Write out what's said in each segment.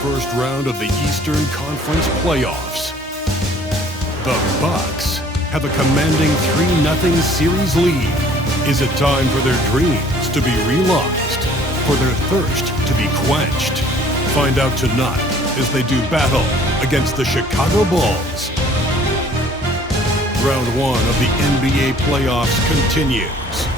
first round of the Eastern Conference playoffs. The Bucks have a commanding 3-0 series lead. Is it time for their dreams to be realized? For their thirst to be quenched? Find out tonight as they do battle against the Chicago Bulls. Round 1 of the NBA playoffs continues.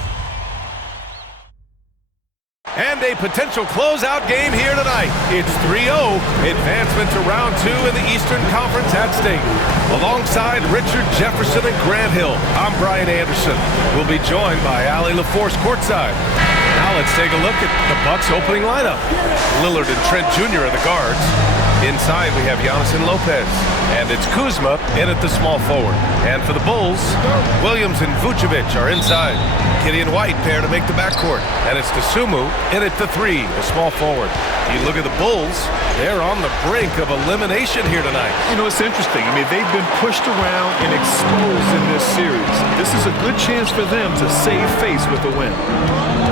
And a potential closeout game here tonight. It's 3-0. Advancement to round 2 in the Eastern Conference at stake. Alongside Richard Jefferson and Grant Hill, I'm Brian Anderson. We'll be joined by Allie LaForce courtside. Now let's take a look at the Bucks opening lineup. Lillard and Trent Jr. are the guards. Inside we have Giannis and Lopez. And it's Kuzma in at the small forward. And for the Bulls, Williams and Vucevic are inside. Gideon White pair to make the backcourt. And it's Dosunmu in at the 3, the small forward. You look at the Bulls, they're on the brink of elimination here tonight. You know, it's interesting. I mean, they've been pushed around and exposed in this series. This is a good chance for them to save face with a win.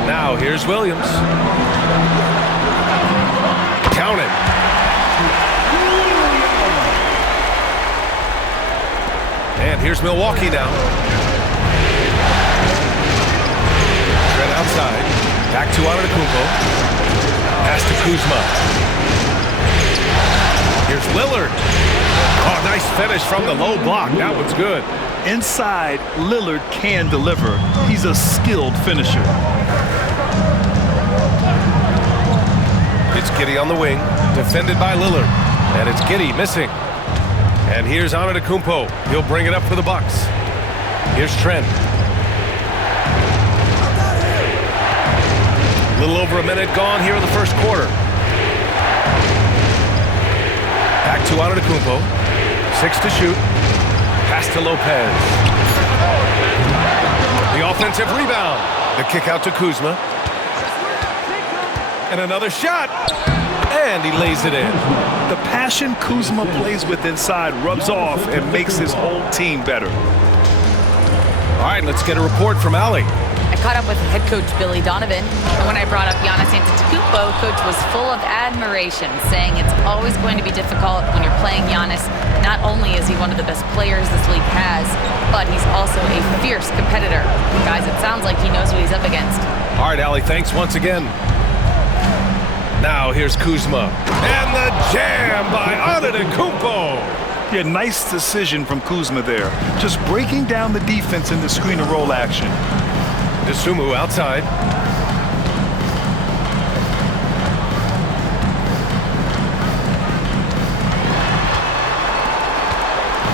Now, here's Williams. Count it. And here's Milwaukee now. Trent outside. Back to Antetokounmpo. Pass to Kuzma. Here's Lillard. Oh, nice finish from the low block. That one's good. Inside, Lillard can deliver. He's a skilled finisher. It's Giddey on the wing, defended by Lillard. And it's Giddey missing. And here's Antetokounmpo. He'll bring it up for the Bucks. Here's Trent. A little over a minute gone here in the first quarter. Back to Antetokounmpo. 6 to shoot. Pass to Lopez. The offensive rebound. The kick out to Kuzma. And another shot. And he lays it in. The passion Kuzma plays with inside rubs off and makes his whole team better. All right, let's get a report from Allie. I caught up with head coach Billy Donovan, and when I brought up Giannis Antetokounmpo, coach was full of admiration, saying it's always going to be difficult when you're playing Giannis. Not only is he one of the best players this league has, but he's also a fierce competitor. Guys, it sounds like he knows what he's up against. All right, Allie, thanks once again. Now here's Kuzma. And the jam by Antetokounmpo. Yeah, nice decision from Kuzma there. Just breaking down the defense in the screen and roll action. Dosunmu outside.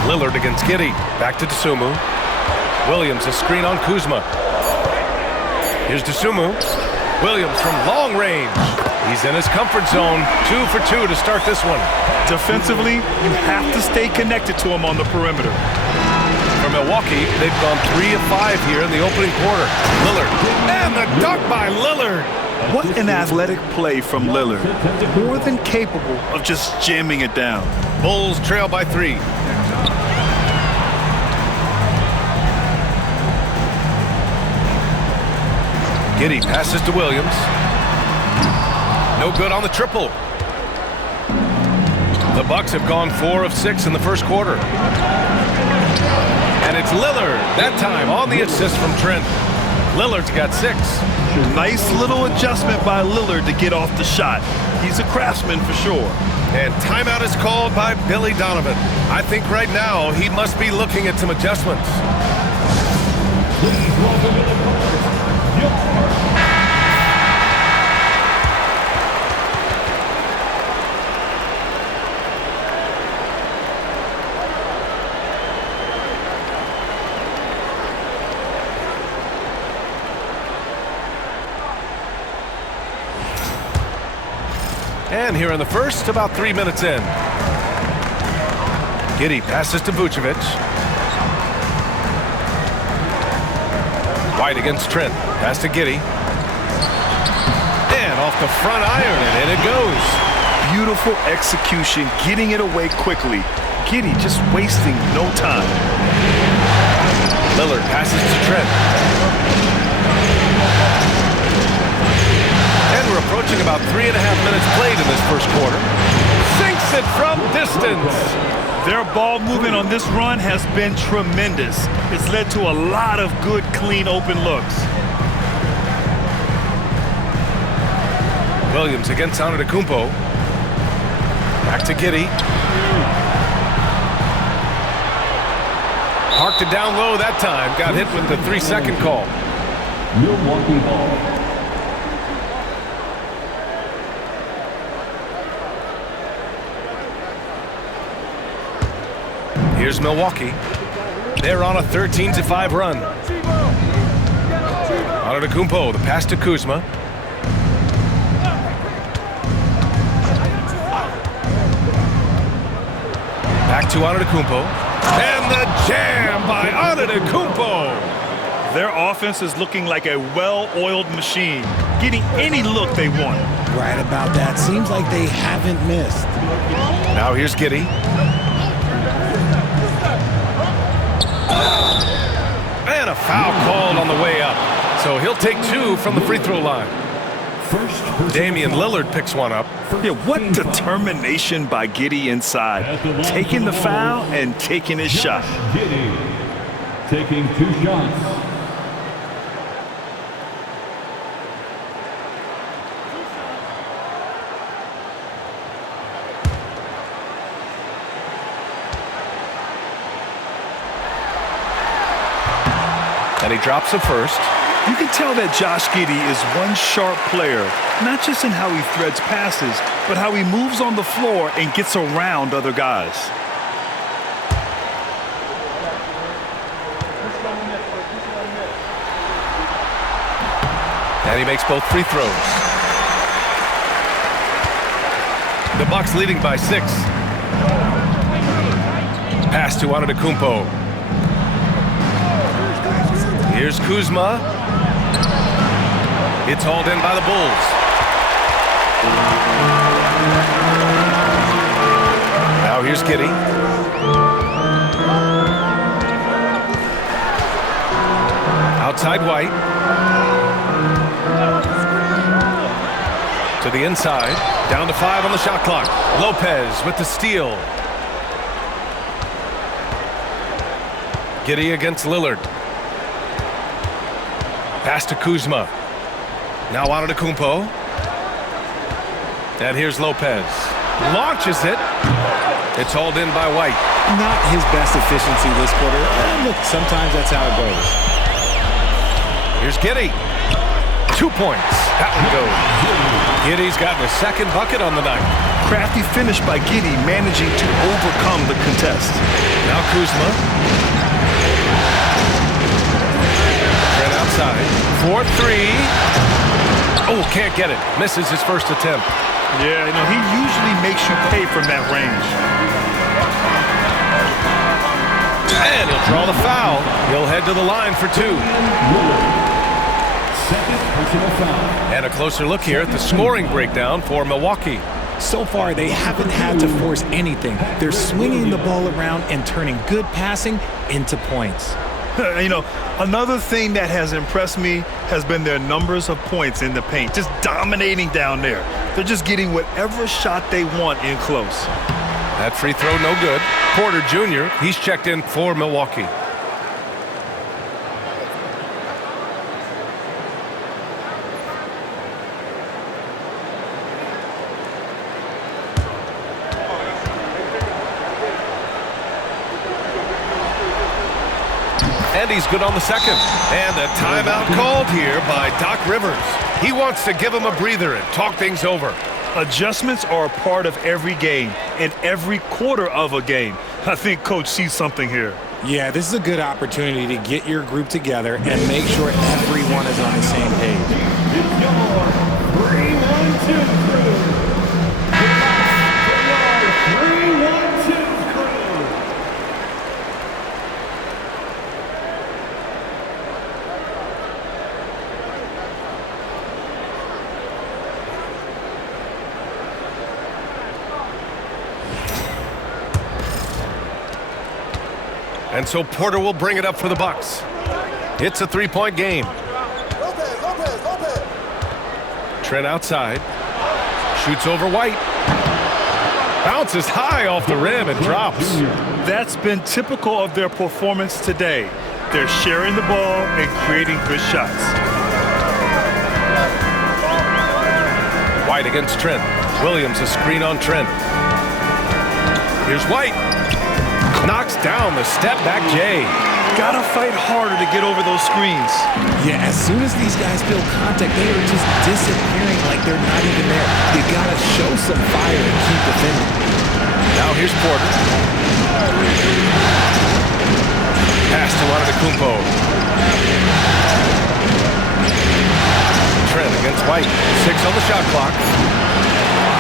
Lillard against Giddey. Back to Dosunmu. Williams, a screen on Kuzma. Here's Dosunmu. Williams from long range. He's in his comfort zone. 2 for 2 to start this one. Defensively, you have to stay connected to him on the perimeter. For Milwaukee, they've gone 3 of 5 here in the opening quarter. Lillard. And the dunk by Lillard. What an athletic play from Lillard. More than capable of just jamming it down. Bulls trail by 3. Giddey passes to Williams. No good on the triple. The Bucks have gone 4 of 6 in the first quarter. And it's Lillard, that time on the assist from Trent. Lillard's got 6. Nice little adjustment by Lillard to get off the shot. He's a craftsman for sure. And timeout is called by Billy Donovan. I think right now he must be looking at some adjustments. And here in the first, about 3 minutes in. Giddey passes to Vucevic. White against Trent. Pass to Giddey. And off the front iron, and in it goes. Beautiful execution, getting it away quickly. Giddey just wasting no time. Lillard passes to Trent. And we're approaching about 3.5 minutes played in this first quarter. it from distance. Their ball movement on this run has been tremendous. It's led to a lot of good, clean, open looks. Williams against Antetokounmpo. Back to Giddey. Parked it down low that time. Got hit with the 3-second call. Milwaukee ball. Here's Milwaukee. They're on a 13-5 run. Antetokounmpo, the pass to Kuzma. Back to Antetokounmpo. And the jam by Antetokounmpo. Their offense is looking like a well-oiled machine, getting any look they want. Right about that. Seems like they haven't missed. Now here's Giddey. And a foul called on the way up. So he'll take 2 from the free throw line. Damian Lillard picks one up. Yeah, what determination by Giddey inside. Taking the foul and taking his shot. Giddey taking 2 shots. And he drops it first. You can tell that Josh Giddey is one sharp player, not just in how he threads passes, but how he moves on the floor and gets around other guys. And he makes both free throws. The Bucks leading by 6. Pass to Antetokounmpo. Here's Kuzma. It's hauled in by the Bulls. Now here's Giddey. Outside White. To the inside. Down to 5 on the shot clock. Lopez with the steal. Giddey against Lillard. Pass to Kuzma. Now Antetokounmpo. And here's Lopez. Launches it. It's hauled in by White. Not his best efficiency this quarter. Look, sometimes that's how it goes. Here's Giddey. 2 points. That one goes. Giddey's gotten a second bucket on the night. Crafty finish by Giddey, managing to overcome the contest. Now Kuzma. Outside. 4-3. Oh, can't get it. Misses his first attempt. Yeah, he usually makes you pay from that range. And he'll draw the foul. He'll head to the line for 2. Second personal foul. And a closer look here at the scoring breakdown for Milwaukee. So far, they haven't had to force anything. They're swinging the ball around and turning good passing into points. Another thing that has impressed me has been their numbers of points in the paint, just dominating down there. They're just getting whatever shot they want in close. That free throw no good. Porter Jr., he's checked in for Milwaukee. And he's good on the second. And a timeout called here by Doc Rivers. He wants to give him a breather and talk things over. Adjustments are a part of every game and every quarter of a game. I think Coach sees something here. Yeah, this is a good opportunity to get your group together and make sure everyone is on the same page. 3-1-2 crew. 3-1-2 crew. And so Porter will bring it up for the Bucks. It's a 3-point game. Trent outside. Shoots over White. Bounces high off the rim and drops. That's been typical of their performance today. They're sharing the ball and creating good shots. White against Trent. Williams a screen on Trent. Here's White. Knocks down the step back Jay. Gotta fight harder to get over those screens. Yeah, as soon as these guys feel contact, they are just disappearing like they're not even there. You gotta show some fire and keep defending. Now here's Porter. Pass to Antetokounmpo. Trent against White. 6 on the shot clock.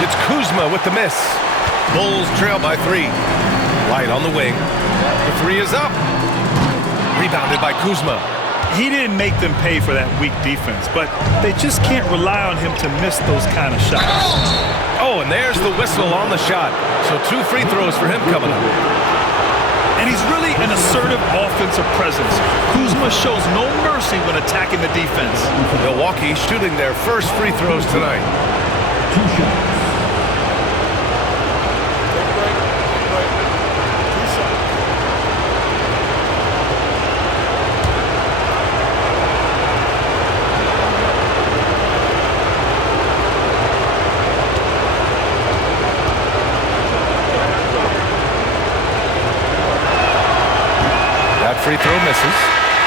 It's Kuzma with the miss. Bulls trail by 3. White on the wing. The 3 is up. Rebounded by Kuzma. He didn't make them pay for that weak defense, but they just can't rely on him to miss those kind of shots. Oh, and there's the whistle on the shot. So 2 free throws for him coming up. And he's really an assertive offensive presence. Kuzma shows no mercy when attacking the defense. Milwaukee shooting their first free throws tonight. 2 shots. Free throw misses.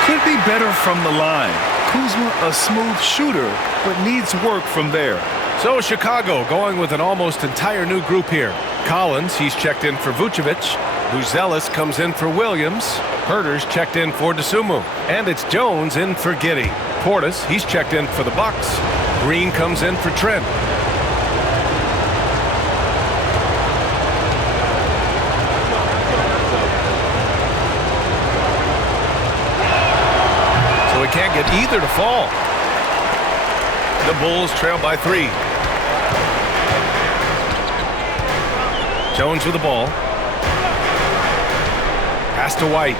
Could be better from the line. Kuzma a smooth shooter, but needs work from there. So Chicago going with an almost entire new group here. Collins, he's checked in for Vucevic. Buzelis comes in for Williams. Herter's checked in for DeSumo. And it's Jones in for Giddey. Portis, he's checked in for the Bucks. Green comes in for Trent. Can't get either to fall. The Bulls trail by 3. Jones with the ball. Pass to White.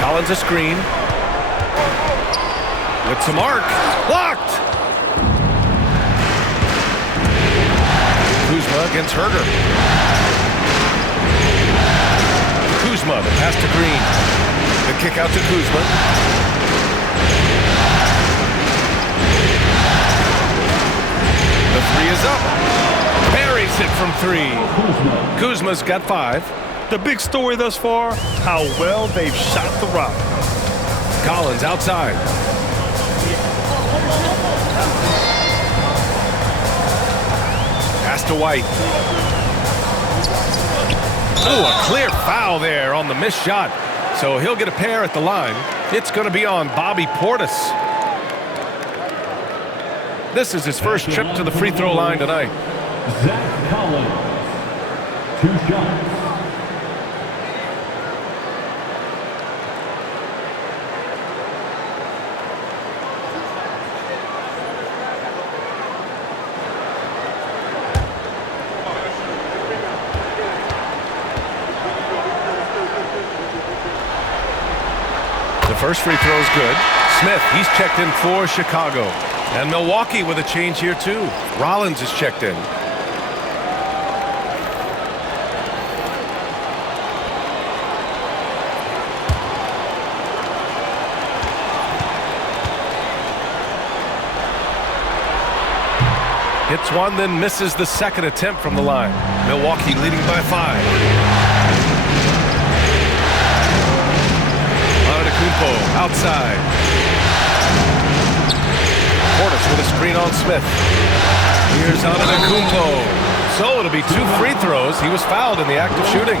Collins a screen. With some arc. Blocked! Kuzma against Herter. Kuzma, the pass to Green. The kick out to Kuzma. The 3 is up. Buries it from 3. Kuzma's got 5. The big story thus far, how well they've shot the rock. Collins outside. Pass to White. Oh, a clear foul there on the missed shot. So he'll get a pair at the line. It's going to be on Bobby Portis. This is his first trip to the free throw line tonight. Zach Collins. 2 shots. First free throw is good. Smith, he's checked in for Chicago. And Milwaukee with a change here too. Rollins is checked in. Hits one, then misses the second attempt from the line. Milwaukee leading by 5. Outside. Portis with a screen on Smith. Here's Antetokounmpo. So it'll be 2 free throws. He was fouled in the act of shooting.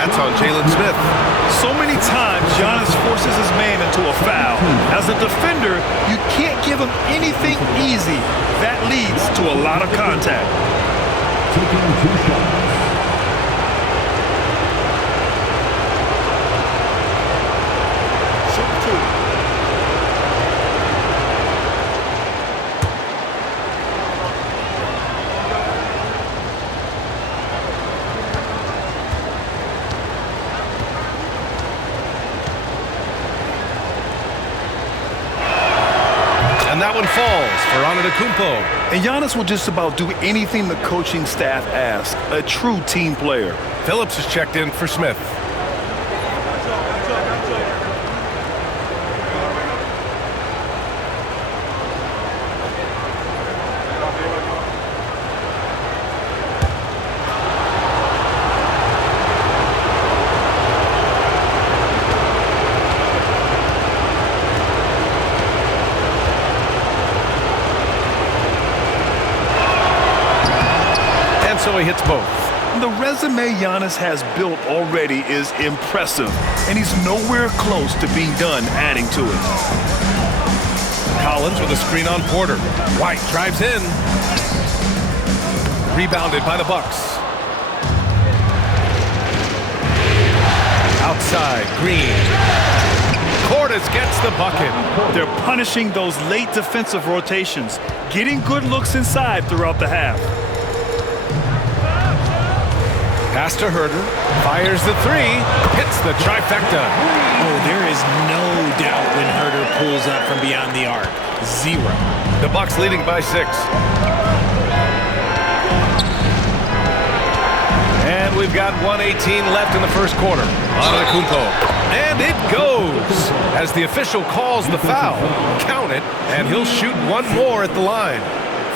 That's on Jalen Smith. So many times Giannis forces his man into a foul. As a defender, you can't give him anything easy. That leads to a lot of contact. Taking 2 shots. that one falls for Antetokounmpo. And Giannis will just about do anything the coaching staff asks. A true team player. Phillips is checked in for Smith. So he hits both. The resume Giannis has built already is impressive, and he's nowhere close to being done adding to it. Collins with a screen on Porter. White drives in. Rebounded by the Bucks. Outside, Green. Portis gets the bucket. They're punishing those late defensive rotations, getting good looks inside throughout the half. Pass to Herter, fires the three, hits the trifecta. Oh, there is no doubt when Herter pulls up from beyond the arc. 0. The Bucks leading by 6. And we've got 1:18 left in the first quarter. Antetokounmpo. And it goes as the official calls the foul. Count it, and he'll shoot one more at the line.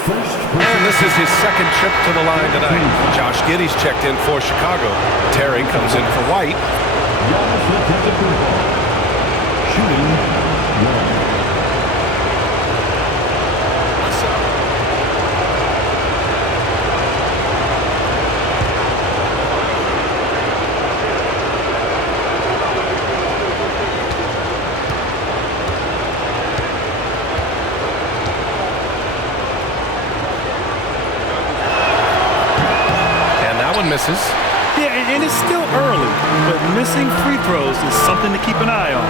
And this is his second trip to the line tonight. Josh Giddey's checked in for Chicago. Terry comes in for White. Shooting 1. Misses. Yeah, and it's still early, but missing free throws is something to keep an eye on.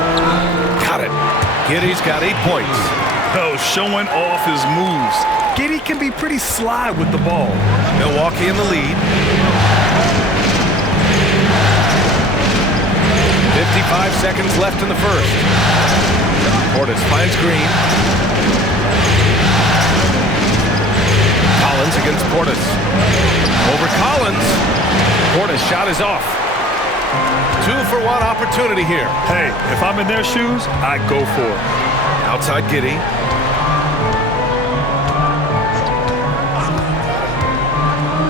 Got it. Giddey's got 8 points. Oh, showing off his moves. Giddey can be pretty sly with the ball. Milwaukee in the lead. 55 seconds left in the first. Portis finds Green. Collins against Portis. Over Collins. Portis' shot is off. 2-for-1 opportunity here. Hey, if I'm in their shoes, I go for it. Outside Giddey.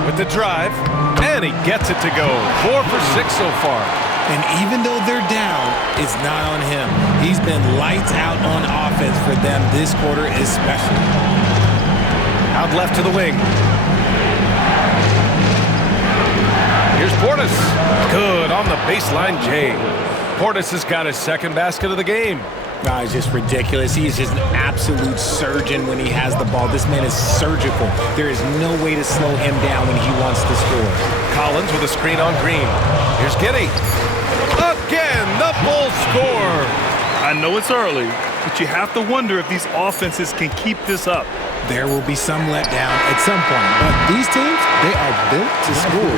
With the drive, and he gets it to go. 4 for 6 so far. And even though they're down, it's not on him. He's been lights out on offense for them this quarter especially. Out left to the wing. Here's Portis. Good on the baseline, Jay. Portis has got his second basket of the game. It's just ridiculous. He is just an absolute surgeon when he has the ball. This man is surgical. There is no way to slow him down when he wants to score. Collins with a screen on Green. Here's Giddey. Again, the Bulls score. I know it's early, but you have to wonder if these offenses can keep this up. There will be some letdown at some point, but these teams, they are built to score.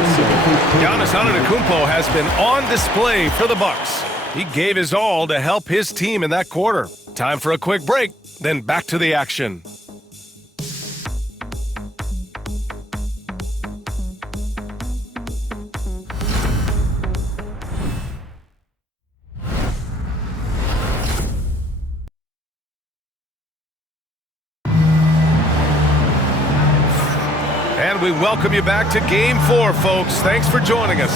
Giannis Antetokounmpo has been on display for the Bucks. He gave his all to help his team in that quarter. Time for a quick break, then back to the action. And we welcome you back to Game 4, folks. Thanks for joining us.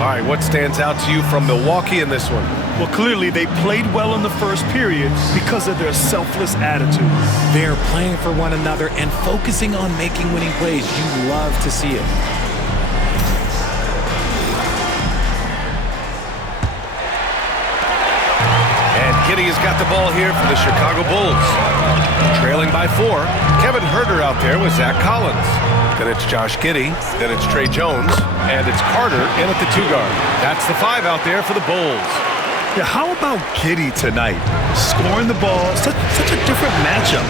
All right, what stands out to you from Milwaukee in this one? Well, clearly they played well in the first period because of their selfless attitude. They're playing for one another and focusing on making winning plays. You love to see it. And Giddey has got the ball here for the Chicago Bulls. Trailing by 4. Kevin Herter out there with Zach Collins. Then it's Josh Giddey. Then it's Trey Jones. And it's Carter in at the 2-guard. That's the 5 out there for the Bulls. Yeah, how about Giddey tonight? Scoring the ball, such a different matchup.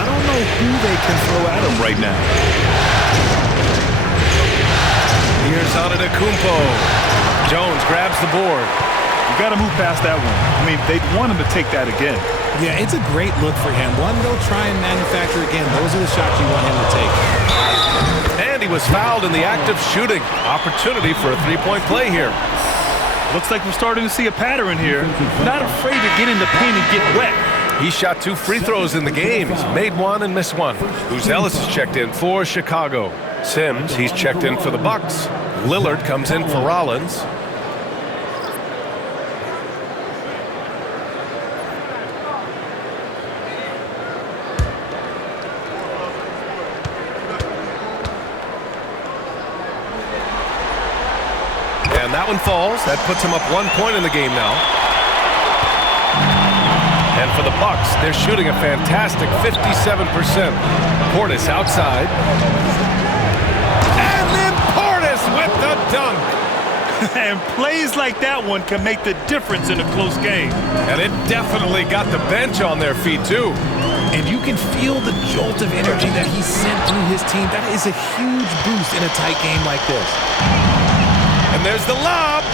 I don't know who they can throw at him right now. Here's Antetokounmpo. Jones grabs the board. You got to move past that one. I mean, they'd want him to take that again. Yeah, it's a great look for him. One they'll try and manufacture again. Those are the shots you want him to take. And he was fouled in the act of shooting. Opportunity for a three-point play here. Looks like we're starting to see a pattern here. Not afraid to get in the paint and get wet. He shot 2 free throws in the game. He's made 1 and missed 1. Buzelis is checked in for Chicago. Sims, he's checked in for the Bucks. Lillard comes in for Rollins. And that one falls. That puts him up 1 point in the game now. And for the Bucks, they're shooting a fantastic 57%. Portis outside. And then Portis with the dunk. And plays like that one can make the difference in a close game. And it definitely got the bench on their feet, too. And you can feel the jolt of energy that he sent through his team. That is a huge boost in a tight game like this. And there's the lob.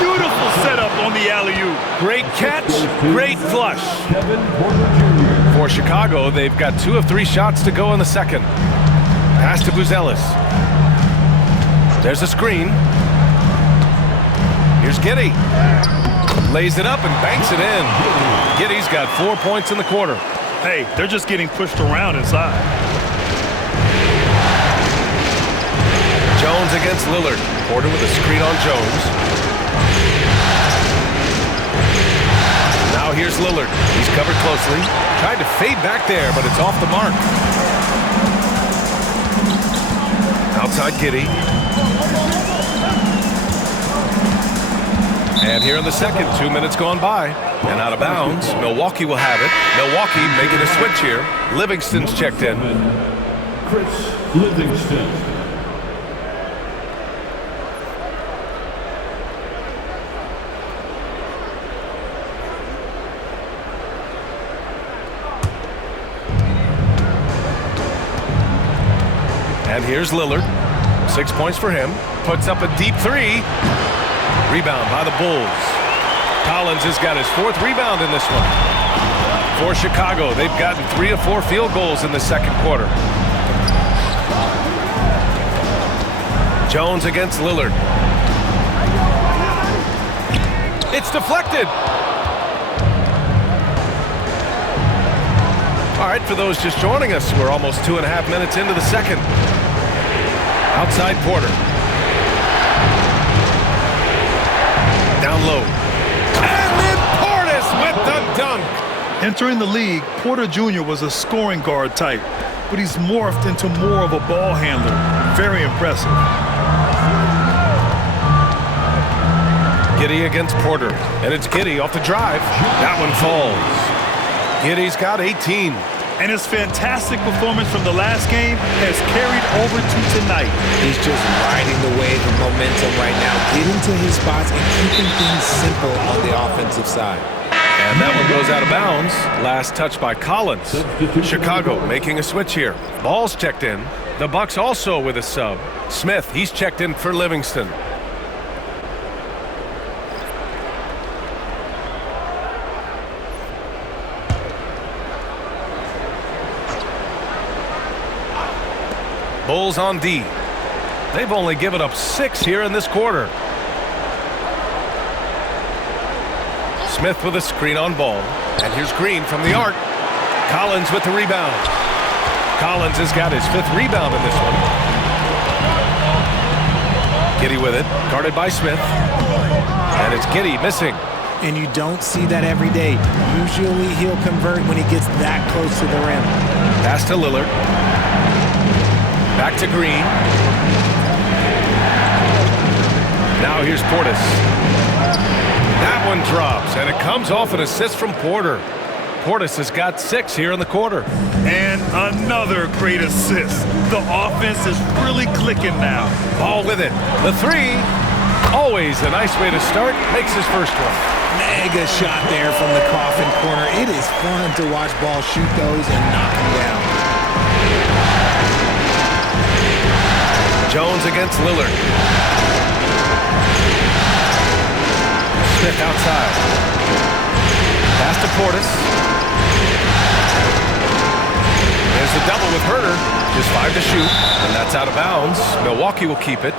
Beautiful setup on the alley-oop. Great catch, great flush. For Chicago, they've got 2 of 3 shots to go in the second. Pass to Buzelis. There's a screen. Here's Giddey. Lays it up and banks it in. Giddey's got 4 points in the quarter. Hey, they're just getting pushed around inside. Jones against Lillard. Porter with a screen on Jones. Now here's Lillard. He's covered closely. Tried to fade back there, but it's off the mark. Outside Giddey. And here in the second, 2 minutes gone by. And out of bounds. Milwaukee will have it. Milwaukee making a switch here. Livingston's checked in. Chris Livingston. And here's Lillard. 6 points for him. Puts up a deep 3. Rebound by the Bulls. Collins has got his 4th rebound in this one. For Chicago, they've gotten 3 of 4 field goals in the second quarter. Jones against Lillard. It's deflected. All right, for those just joining us, we're almost 2.5 minutes into the second. Outside Porter. Down low. And then Portis with the dunk. Entering the league, Porter Jr. was a scoring guard type, but he's morphed into more of a ball handler. Very impressive. Giddey against Porter. And it's Giddey off the drive. That one falls. Giddey's got 18. And his fantastic performance from the last game has carried over to tonight. He's just riding the wave of momentum right now, getting to his spots and keeping things simple on the offensive side. And that one goes out of bounds. Last touch by Collins. Chicago making a switch here. Ball's checked in. The Bucks also with a sub. Smith, he's checked in for Livingston. Bulls on D. They've only given up 6 here in this quarter. Smith with a screen on ball. And here's Green from the arc. Collins with the rebound. Collins has got his 5th rebound in this one. Giddey with it. Guarded by Smith. And it's Giddey missing. And you don't see that every day. Usually he'll convert when he gets that close to the rim. Pass to Lillard. Back to Green. Now here's Portis. That one drops, and it comes off an assist from Porter. Portis has got 6 here in the quarter. And another great assist. The offense is really clicking now. Ball with it. The 3. Always a nice way to start. Makes his first one. Mega shot there from the coffin corner. It is fun to watch Ball shoot those and knock them down. Jones against Lillard. Smith outside. Pass to Portis. There's the double with Herter. Just 5 to shoot, and that's out of bounds. Milwaukee will keep it.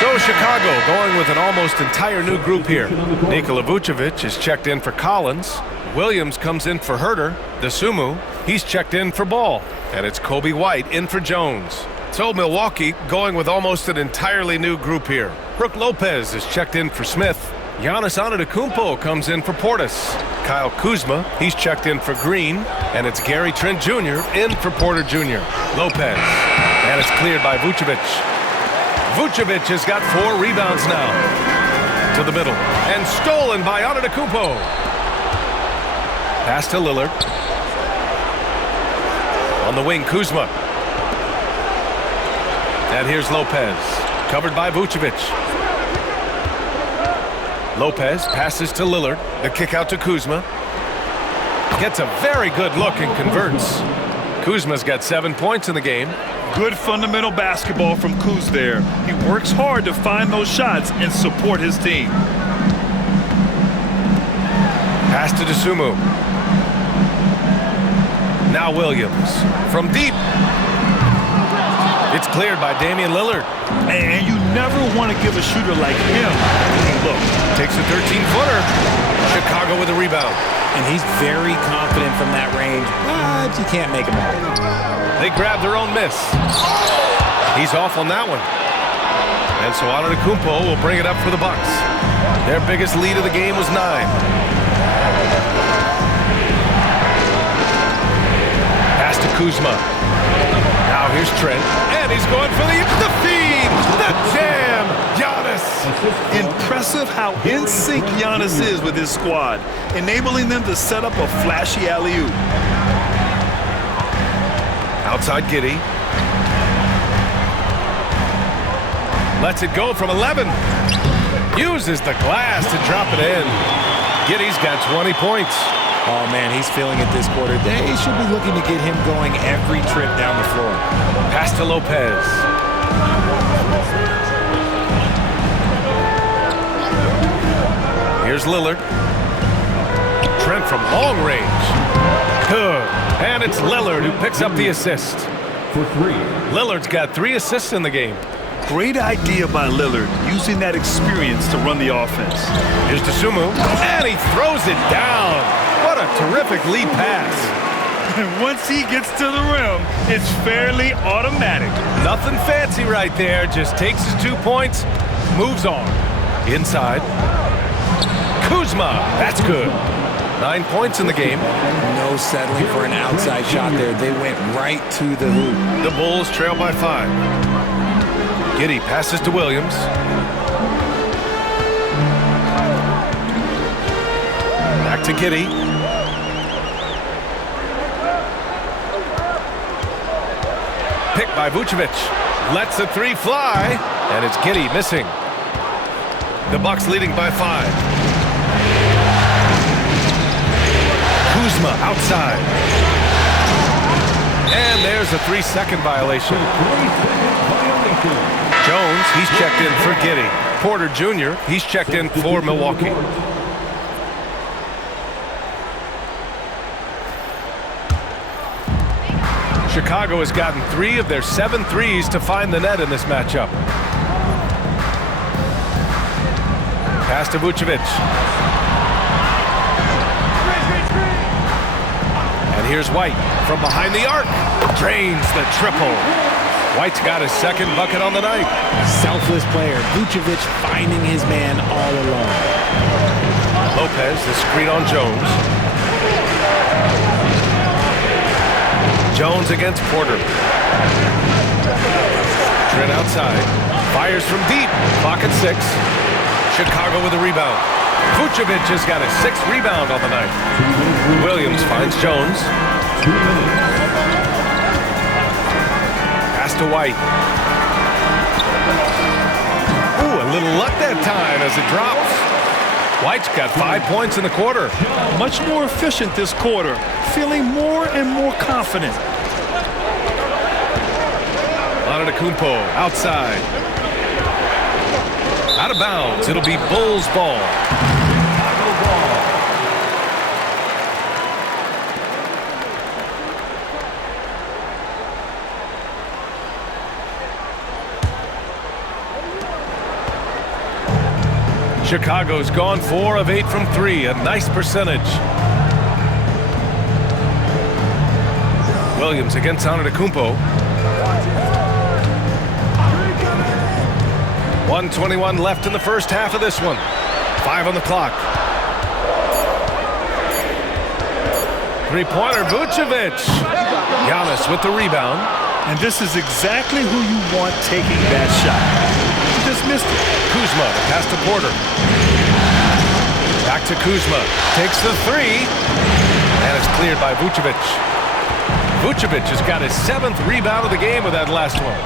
So Chicago going with an almost entire new group here. Nikola Vucevic is checked in for Collins. Williams comes in for Herter. Dosunmu, he's checked in for Ball. And it's Kobe White in for Jones. So Milwaukee going with almost an entirely new group here. Brook Lopez is checked in for Smith. Giannis Antetokounmpo comes in for Portis. Kyle Kuzma, he's checked in for Green. And it's Gary Trent Jr. in for Porter Jr. Lopez. And it's cleared by Vucevic. Vucevic has got 4 rebounds now. To the middle. And stolen by Antetokounmpo. Pass to Lillard. On the wing, Kuzma. And here's Lopez. Covered by Vucevic. Lopez passes to Lillard. The kick out to Kuzma. Gets a very good look and converts. Kuzma's got 7 points in the game. Good fundamental basketball from Kuz there. He works hard to find those shots and support his team. Pass to Dosunmu. Now Williams. From deep. It's cleared by Damian Lillard. And you never want to give a shooter like him any look. Takes a 13-footer. Chicago with a rebound. And he's very confident from that range, but you can't make him all. They grab their own miss. He's off on that one. And so Antetokounmpo will bring it up for the Bucks. Their biggest lead of the game was 9. Pass to Kuzma. Now here's Trent. And he's going for the feed. The jam. Giannis. Impressive how in sync Giannis is with his squad, enabling them to set up a flashy alley-oop. Outside Giddey. Lets it go from 11. Uses the glass to drop it in. Giddey's got 20 points. Oh, man, he's feeling it this quarter. They should be looking to get him going every trip down the floor. Pass to Lopez. Here's Lillard. Trent from long range. Good. And it's Lillard who picks up the assist. For 3. Lillard's got 3 assists in the game. Great idea by Lillard, using that experience to run the offense. Here's Dosunmu. And he throws it down. What a terrific lead pass. And once he gets to the rim, it's fairly automatic. Nothing fancy right there. Just takes his 2 points, moves on. Inside. Kuzma. That's good. 9 points in the game. No settling for an outside shot there. They went right to the hoop. The Bulls trail by 5. Giddey passes to Williams. Back to Giddey. Picked by Vucevic. Lets the 3 fly. And it's Giddey missing. The Bucks leading by 5. Kuzma outside. And there's a 3-second violation. Jones, he's checked in for Giddey. Porter Jr., he's checked in for Milwaukee. Chicago has gotten 3 of their 7 threes to find the net in this matchup. Pass to Vucevic. And here's White from behind the arc. Drains the triple. White's got his 2nd bucket on the night. Selfless player. Vucevic finding his man all alone. Lopez, the screen on Jones. Jones against Porter. Trent outside. Fires from deep. Clock at 6. Chicago with a rebound. Vucevic has got his 6th rebound on the night. Williams finds Jones. Pass to White. Ooh, a little luck that time as it drops. White's got 5 points in the quarter. Much more efficient this quarter, feeling more and more confident. Antetokounmpo outside. Out of bounds. It'll be Bulls ball. Chicago's gone 4 of 8 from 3, a nice percentage. Williams against Antetokounmpo. 1:21 left in the first half of this one. 5 on the clock. Three-pointer, Vucevic. Giannis with the rebound. And this is exactly who you want taking that shot. He just missed it. Kuzma, the pass to Porter. Back to Kuzma. Takes the three. And it's cleared by Vucevic. Vucevic has got his 7th rebound of the game with that last one.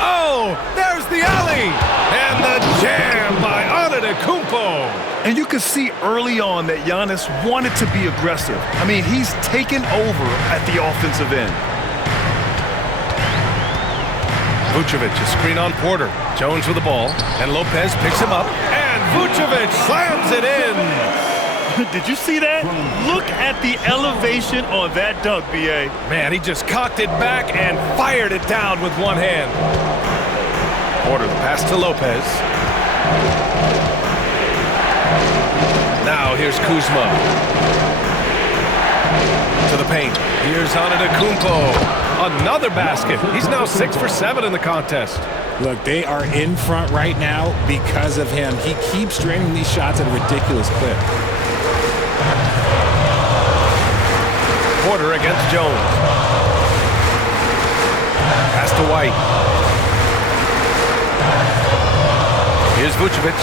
Oh, there's the alley. And the jam by Antetokounmpo. And you could see early on that Giannis wanted to be aggressive. I mean, he's taken over at the offensive end. Vucevic, a screen on Porter. Jones with the ball. And Lopez picks him up. And Vucevic slams it in. Did you see that? Look at the elevation on that dunk, B.A. Man, he just cocked it back and fired it down with one hand. Porter, the pass to Lopez. Now here's Kuzma. To the paint. Here's Antetokounmpo. Another basket. He's now 6 for 7 in the contest. Look, they are in front right now because of him. He keeps draining these shots at a ridiculous clip. Porter against Jones. Pass to White. Here's Vucevic.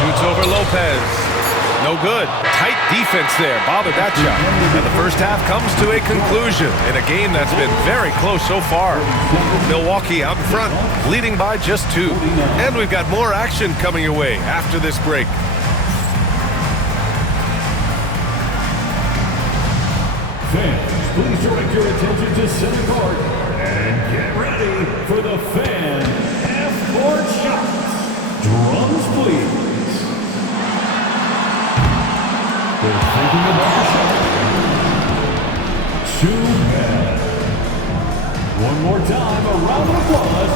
Shoots over Lopez. No good. Tight defense there. Bothered that shot. And the first half comes to a conclusion in a game that's been very close so far. Milwaukee out in front, leading by just 2. And we've got more action coming your way after this break. Fans, please direct your attention to center court and get ready for the fan half-court shots. Drums, please. They're thinking about the shot. Too bad. One more time, a round of applause.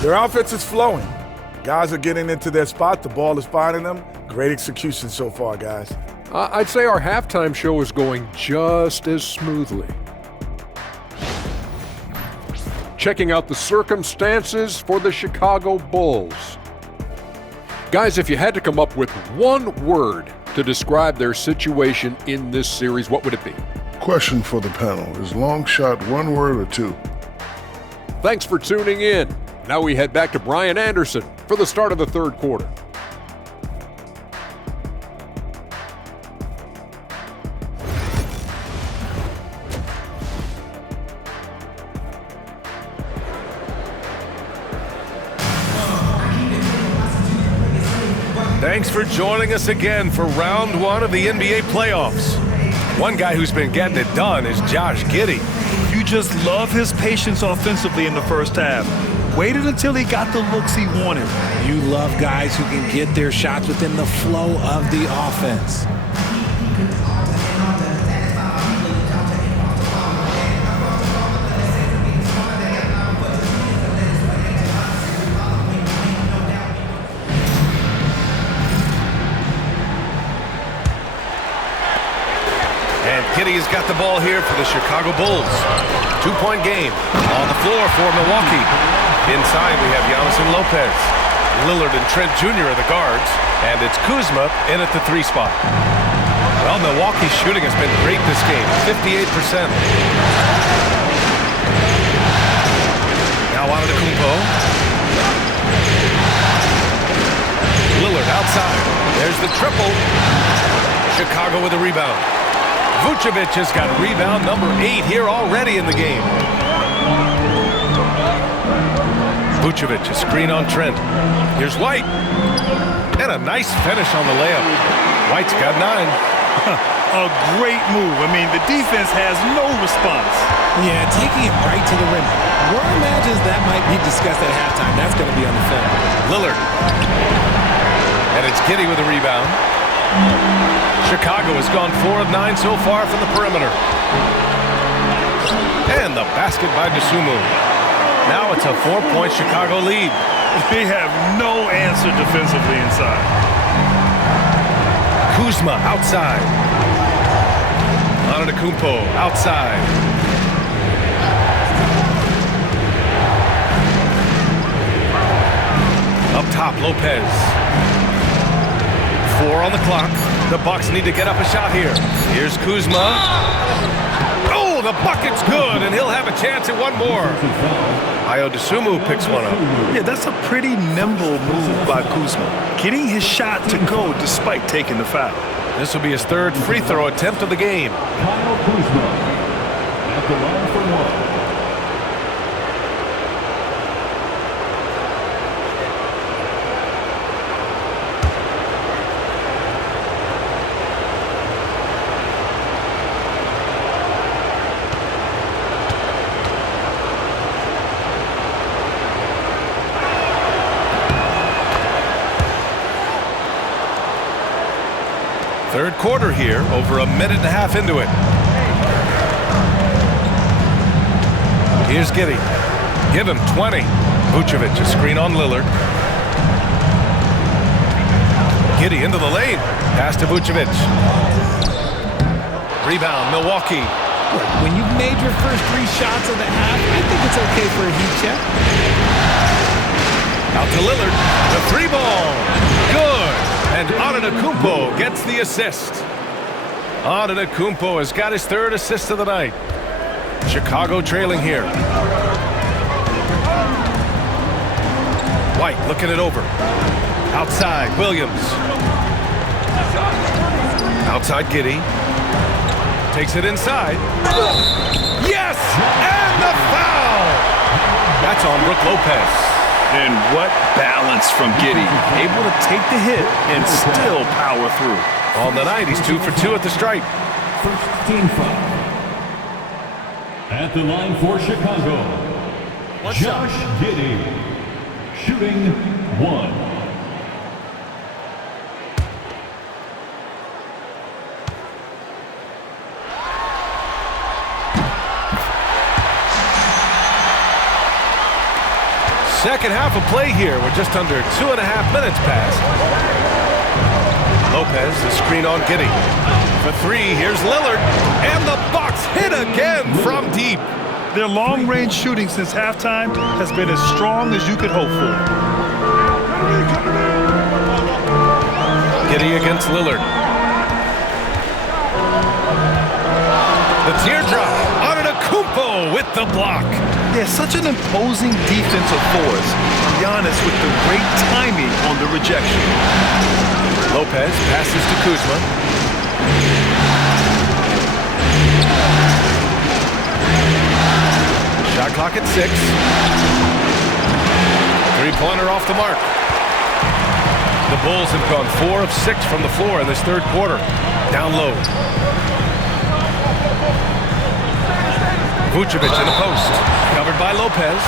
Their offense is flowing. Guys are getting into their spot. The ball is finding them. Great execution so far, guys. I'd say our halftime show is going just as smoothly. Checking out the circumstances for the Chicago Bulls. Guys, if you had to come up with one word to describe their situation in this series, what would it be? Question for the panel. Is long shot one word or 2? Thanks for tuning in. Now we head back to Brian Anderson for the start of the third quarter. Thanks for joining us again for round 1 of the NBA playoffs. One guy who's been getting it done is Josh Giddey. You just love his patience offensively in the first half. Waited until he got the looks he wanted. You love guys who can get their shots within the flow of the offense. Giddey has got the ball here for the Chicago Bulls. 2-point game on the floor for Milwaukee. Inside we have Giannis and Lopez. Lillard and Trent Jr. are the guards. And it's Kuzma in at the 3 spot. Well, Milwaukee's shooting has been great this game. 58%. Now Antetokounmpo. Lillard outside. There's the triple. Chicago with a rebound. Vucevic has got rebound number 8 here already in the game. Vucevic, a screen on Trent. Here's White. And a nice finish on the layup. White's got 9. A great move. I mean, the defense has no response. Yeah, taking it right to the rim. Where imagines that might be discussed at halftime. That's going to be on the film. Lillard. And it's Giddey with a rebound. Chicago has gone 4 of 9 so far from the perimeter. And the basket by Dosunmu. Now it's a 4-point Chicago lead. They have no answer defensively inside. Kuzma outside. Antetokounmpo outside. Up top, Lopez. 4 on the clock. The Bucks need to get up a shot here. Here's Kuzma. Oh, the bucket's good, and he'll have a chance at one more. Dosunmu picks one up. Yeah, that's a pretty nimble move by Kuzma, getting his shot to go despite taking the foul. This will be his 3rd free throw attempt of the game. Kyle Kuzma at the line for one. Third quarter here, over a minute and a half into it. Here's Giddey. Give him 20. Vucevic, a screen on Lillard. Giddey into the lane. Pass to Vucevic. Rebound, Milwaukee. Look, when you've made your first 3 shots of the half, I think it's okay for a heat check. Out to Lillard. The 3-ball. Good. And Antetokounmpo gets the assist. Antetokounmpo has got his 3rd assist of the night. Chicago trailing here. White looking it over. Outside, Williams. Outside, Giddey. Takes it inside. Yes! And the foul! That's on Brook Lopez. And what balance from Giddey. Able to take the hit and still power through. On the night, he's 2 for 2 at the stripe. First team foul. At the line for Chicago, Josh Giddey, shooting 1. Second half of play here. We're just under 2.5 minutes past. Lopez, the screen on Giddey. For 3, here's Lillard. And the Bucks hit again from deep. Their long-range shooting since halftime has been as strong as you could hope for. Giddey against Lillard. The teardrop. Antetokounmpo with the block. Yeah, such an imposing defensive force. Giannis with the great timing on the rejection. Lopez passes to Kuzma. Shot clock at 6. 3-pointer off the mark. The Bulls have gone 4 of 6 from the floor in this 3rd quarter. Down low. Vucevic in the post. Covered by Lopez.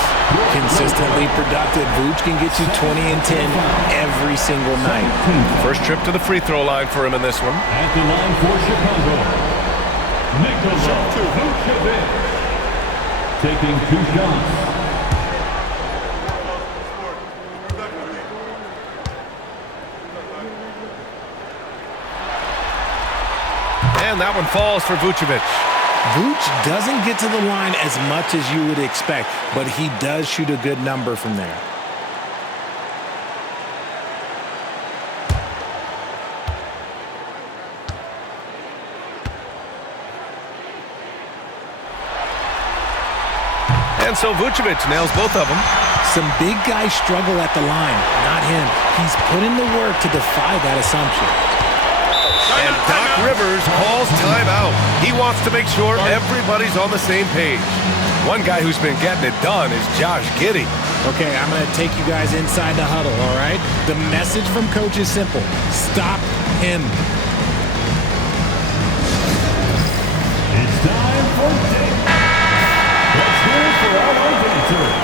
Consistently productive. Vuce can get you 20 and 10 every single night. First trip to the free throw line for him in this one. At the line for Chicago, Nikola Vucevic, taking 2 shots. And that one falls for Vucevic. Vuce doesn't get to the line as much as you would expect, but he does shoot a good number from there. And so Vucevic nails both of them. Some big guys struggle at the line, not him. He's put in the work to defy that assumption. And Doc Rivers calls timeout. He wants to make sure everybody's on the same page. One guy who's been getting it done is Josh Giddey. Okay, I'm going to take you guys inside the huddle, all right? The message from coach is simple. Stop him. It's time for Dave. Let's hear it for all our dancers.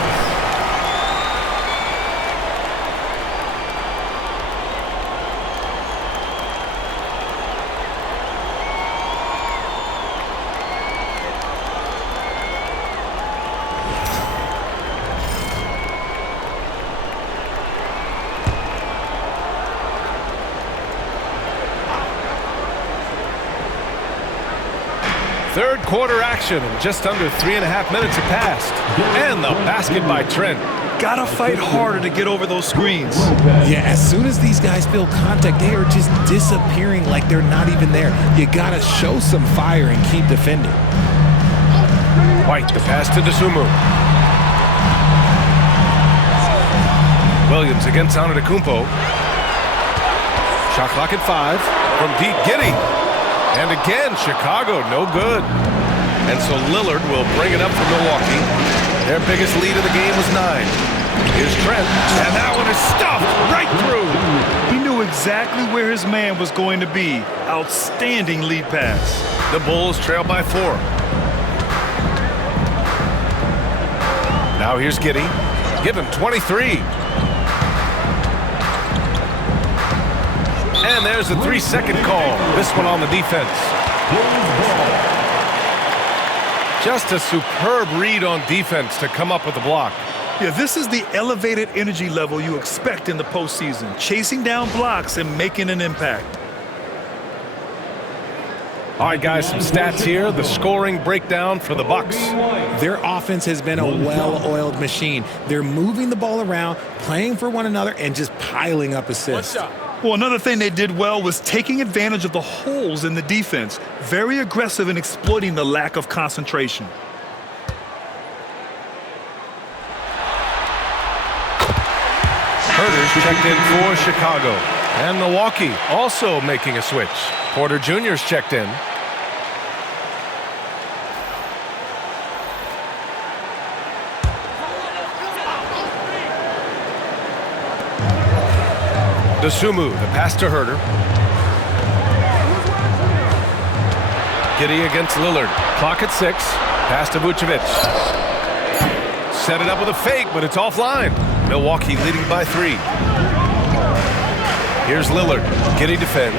Third quarter action, and just under 3.5 minutes have passed. And the basket by Trent. Gotta fight harder to get over those screens. Yeah, as soon as these guys feel contact, they are just disappearing like they're not even there. You gotta show some fire and keep defending. White, the pass to Dosunmu. Williams against Antetokounmpo. Shot clock at 5 from deep. Giddey. And again, Chicago, no good. And so Lillard will bring it up for Milwaukee. Their biggest lead of the game was 9. Here's Trent, and that one is stuffed right through. He knew exactly where his man was going to be. Outstanding lead pass. The Bulls trail by 4. Now here's Giddey. Give him 23. And there's a 3-second call. This one on the defense. Just a superb read on defense to come up with the block. Yeah, this is the elevated energy level you expect in the postseason. Chasing down blocks and making an impact. All right, guys, some stats here. The scoring breakdown for the Bucks. Their offense has been a well-oiled machine. They're moving the ball around, playing for one another, and just piling up assists. Well, another thing they did well was taking advantage of the holes in the defense. Very aggressive in exploiting the lack of concentration. Herter's checked in for Chicago. And Milwaukee also making a switch. Porter Jr.'s checked in. Dosunmu, the pass to Herter. Giddey against Lillard. Clock at 6. Pass to Vucevic. Set it up with a fake, but it's offline. Milwaukee leading by 3. Here's Lillard. Giddey defends.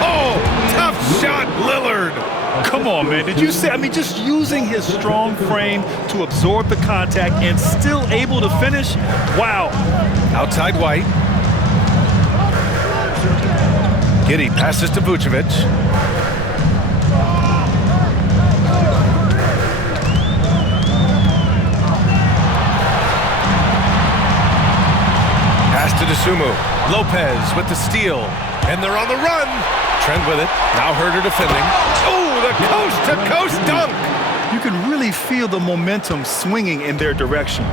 Oh, tough shot, Lillard. Come on, man. Did you see? I mean, just using his strong frame to absorb the contact and still able to finish. Wow. Outside White. Giddey passes to Vucevic. Pass to Dosunmu. Lopez with the steal. And they're on the run. Trent with it. Now Herter defending. Oh, the coast-to-coast dunk. You can really feel the momentum swinging in their direction.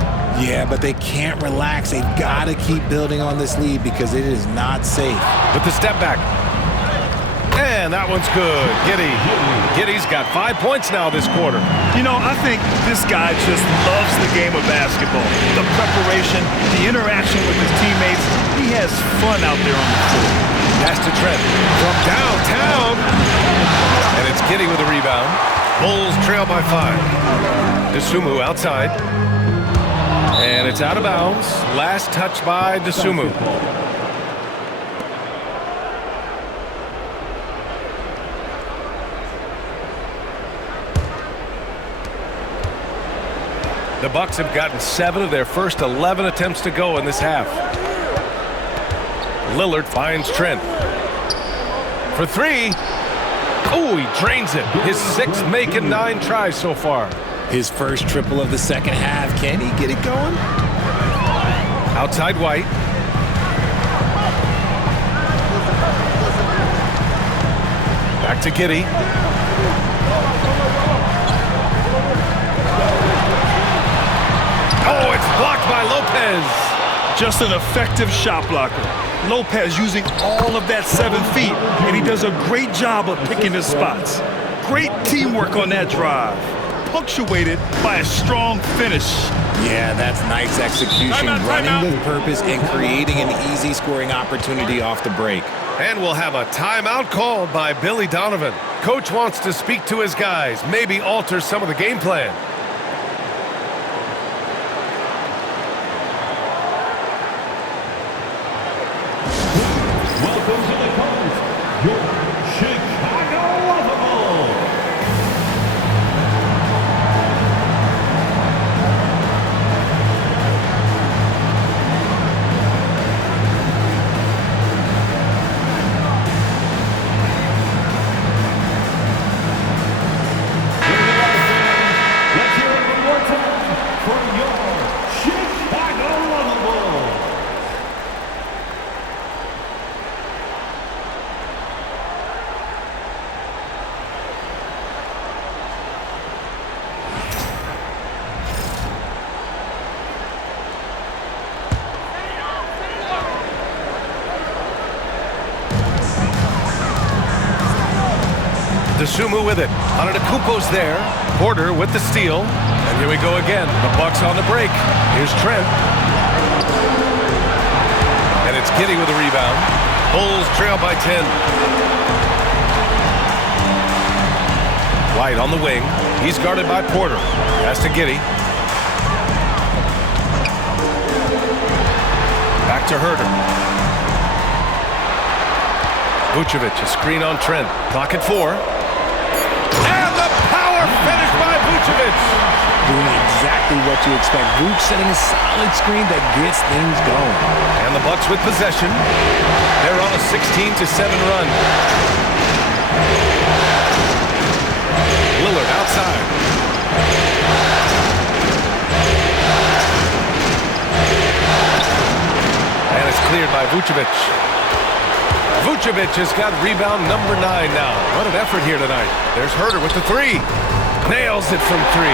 Yeah, but they can't relax. They've got to keep building on this lead because it is not safe. With the step back. And that one's good. Giddey's got 5 points now this quarter. You know, I think this guy just loves the game of basketball. The preparation, the interaction with his teammates. He has fun out there on the floor. Pass to Trent from downtown. And it's Giddey with a rebound. Bulls trail by 5. Dosunmu outside. And it's out of bounds. Last touch by Dosunmu. The Bucks have gotten 7 of their first 11 attempts to go in this half. Lillard finds Trent. For 3. Oh, he drains it. His 6th make and 9 tries so far. His first triple of the second half. Can he get it going? Outside White. Back to Giddey. Oh, it's blocked by Lopez. Just an effective shot blocker. Lopez using all of that 7 feet, and he does a great job of picking his spots. Great teamwork on that drive, punctuated by a strong finish. Yeah, that's nice execution, running with purpose and creating an easy scoring opportunity off the break. And we'll have a timeout called by Billy Donovan. Coach wants to speak to his guys, maybe alter some of the game plan. Welcome to the court, your Chicago Bulls. DeSumo with it. Antetokounmpo's there. Porter with the steal. And here we go again. The Bucks on the break. Here's Trent. And it's Giddey with a rebound. Bulls trail by 10. White on the wing. He's guarded by Porter. Pass to Giddey. Back to Herter. Vucevic, a screen on Trent. Clock at 4. And the power finish by Vucevic. Doing exactly what you expect. Vuce setting a solid screen that gets things going. And the Bucks with possession. They're on a 16-7 run. Lillard outside. And it's cleared by Vucevic. Vucevic has got rebound number 9 now. What an effort here tonight. There's Herter with the 3. Nails it from 3.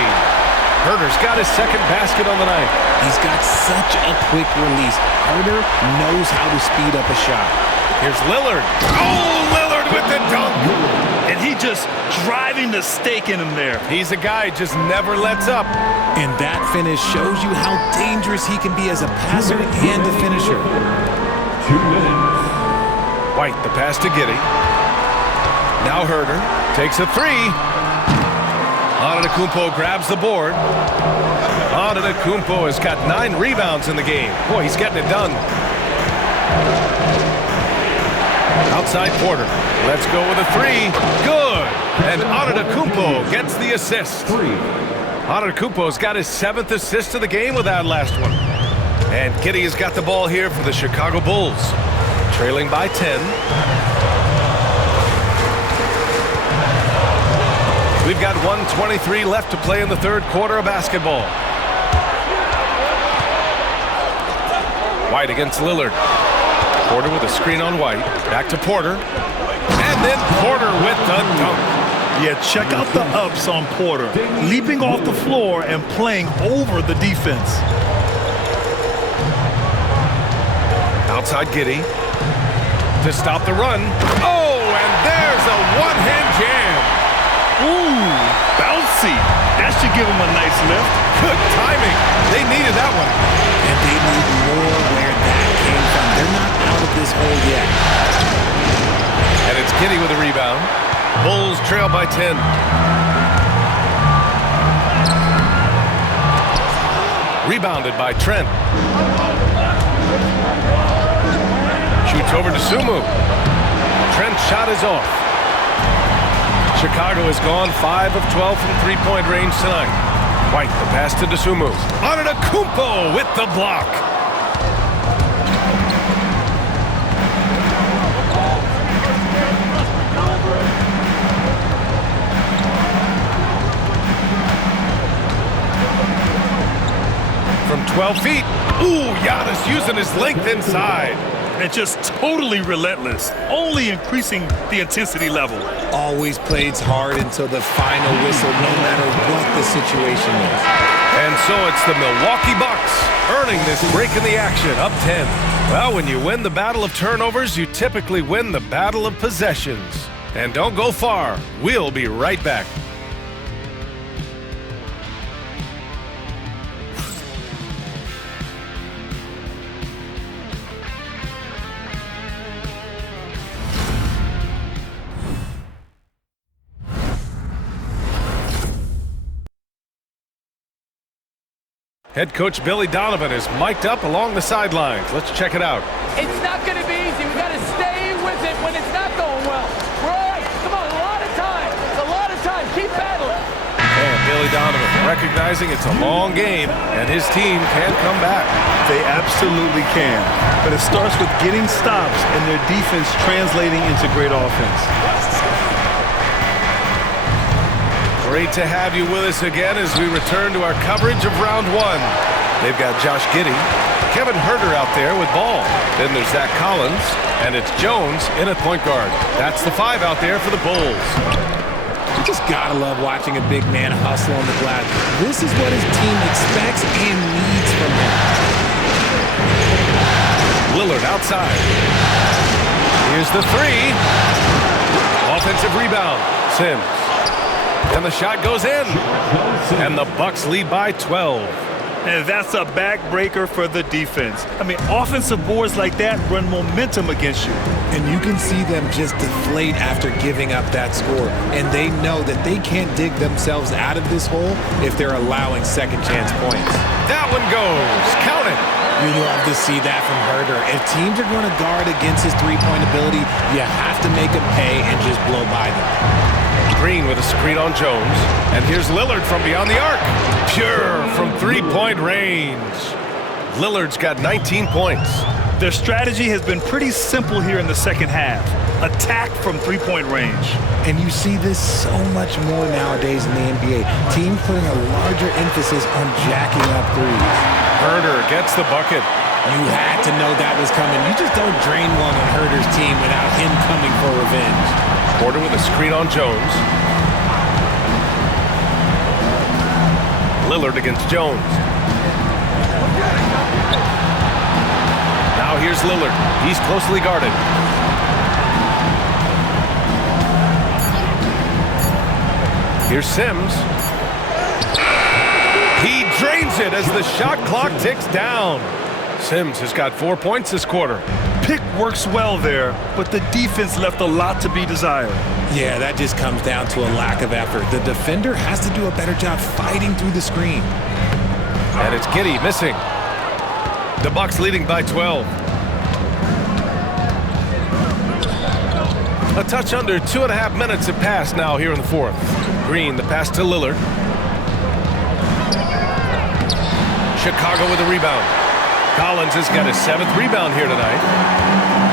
Herter's got his second basket on the night. He's got such a quick release. Herter knows how to speed up a shot. Here's Lillard. Oh, Lillard with the dunk. And he just driving the stake in him there. He's a guy who just never lets up. And that finish shows you how dangerous he can be as a passer and a finisher. 2 minutes. White, the pass to Giddey. Now Herter takes a 3. Antetokounmpo grabs the board. Antetokounmpo has got 9 rebounds in the game. Boy, he's getting it done. Outside Porter. Let's go with a 3. Good. And Antetokounmpo gets the assist. Antetokounmpo's got his 7th assist of the game with that last one. And Giddey has got the ball here for the Chicago Bulls. Trailing by 10. We've got 1:23 left to play in the third quarter of basketball. White against Lillard. Porter with a screen on White. Back to Porter. And then Porter with the dunk. Yeah, check out the ups on Porter. Leaping off the floor and playing over the defense. Outside Giddey. To stop the run. Oh, and there's a one-hand jam. Ooh, bouncy. That should give him a nice lift. Good timing. They needed that one. And they need more where that came from. They're not out of this hole yet. And it's Giddey with a rebound. Bulls trail by 10. Rebounded by Trent. Shoots over to Sumu. Trent's shot is off. Chicago has gone 5 of 12 from three-point range tonight. White, the pass to DeSumo. Antetokounmpo with the block. From 12 feet. Ooh, Giannis using his length inside. And just totally relentless, only increasing the intensity level. Always plays hard until the final whistle, no matter what the situation is. And so it's the Milwaukee Bucks earning this break in the action, up 10. Well, when you win the battle of turnovers, you typically win the battle of possessions. And don't go far. We'll be right back. Head coach Billy Donovan is mic'd up along the sidelines. Let's check it out. It's not going to be easy. We've got to stay with it when it's not going well. We're all right. Come on, a lot of time. It's a lot of time. Keep battling. And Billy Donovan recognizing it's a long game and his team can come back. They absolutely can. But it starts with getting stops and their defense translating into great offense. Great to have you with us again as we return to our coverage of round 1. They've got Josh Giddey, Kevin Herter out there with ball. Then there's Zach Collins, and it's Jones in at point guard. That's the 5 out there for the Bulls. You just gotta love watching a big man hustle on the glass. This is what his team expects and needs from him. Lillard outside. Here's the 3. Offensive rebound. Sims. And the shot goes in. And the Bucks lead by 12. And that's a backbreaker for the defense. I mean, offensive boards like that run momentum against you. And you can see them just deflate after giving up that score. And they know that they can't dig themselves out of this hole if they're allowing second chance points. That one goes. Count it. You love to see that from Herder. If teams are going to guard against his three-point ability, you have to make him pay and just blow by them. Green with a screen on Jones. And here's Lillard from beyond the arc. Pure from three-point range. Lillard's got 19 points. Their strategy has been pretty simple here in the second half. Attack from three-point range. And you see this so much more nowadays in the NBA. Teams putting a larger emphasis on jacking up threes. Herder gets the bucket. You had to know that was coming. You just don't drain one on Herder's team without him coming for revenge. Porter with a screen on Jones. Lillard against Jones. Now here's Lillard. He's closely guarded. Here's Sims. He drains it as the shot clock ticks down. Sims has got 4 points this quarter. Pick works well there, but the defense left a lot to be desired. Yeah, that just comes down to a lack of effort. The defender has to do a better job fighting through the screen. And it's Giddey missing. The Bucks leading by 12. A touch under 2.5 minutes have passed now here in the fourth. Green, the pass to Lillard. Chicago with a rebound. Collins has got his 7th rebound here tonight.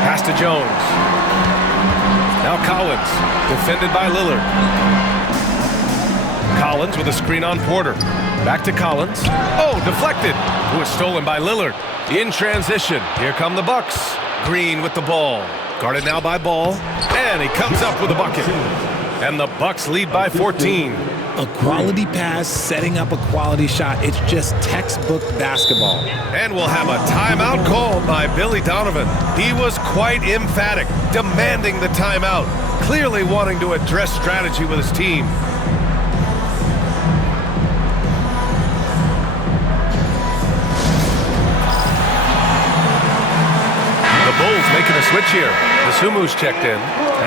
Pass to Jones. Now Collins, defended by Lillard. Collins with a screen on Porter. Back to Collins. Oh, deflected. It was stolen by Lillard. In transition, here come the Bucks. Green with the ball. Guarded now by Ball. And he comes up with a bucket. And the Bucks lead by 14. A quality pass, setting up a quality shot. It's just textbook basketball. And we'll have a timeout called by Billy Donovan. He was quite emphatic, demanding the timeout, clearly wanting to address strategy with his team. The Bulls making a switch here. Desumu's checked in,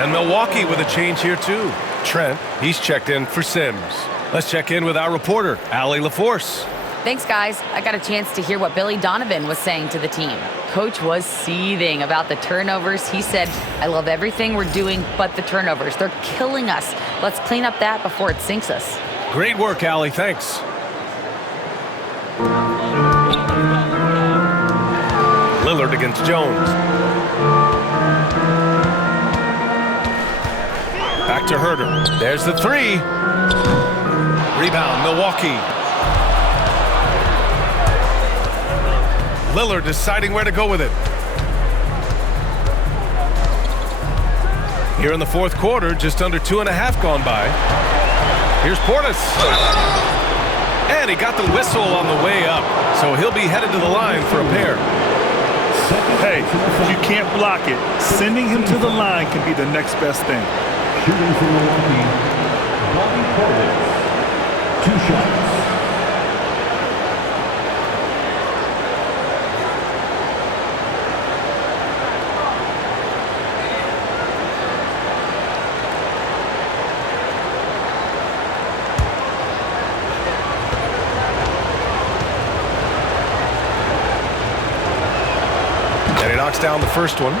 and Milwaukee with a change here too. Trent, he's checked in for Sims. Let's check in with our reporter, Allie LaForce. Thanks, guys. I got a chance to hear what Billy Donovan was saying to the team. Coach was seething about the turnovers. He said, I love everything we're doing but the turnovers. They're killing us. Let's clean up that before it sinks us. Great work, Allie. Thanks. Lillard against Jones. Back to Herder. There's the three. Rebound, Milwaukee. Lillard deciding where to go with it. Here in the fourth quarter, just under 2.5 gone by. Here's Portis. And he got the whistle on the way up, so he'll be headed to the line for a pair. Hey, if you can't block it, sending him to the line can be the next best thing. Shooting for Milwaukee, Bobby Portis. 2 shots. And he knocks down the first one.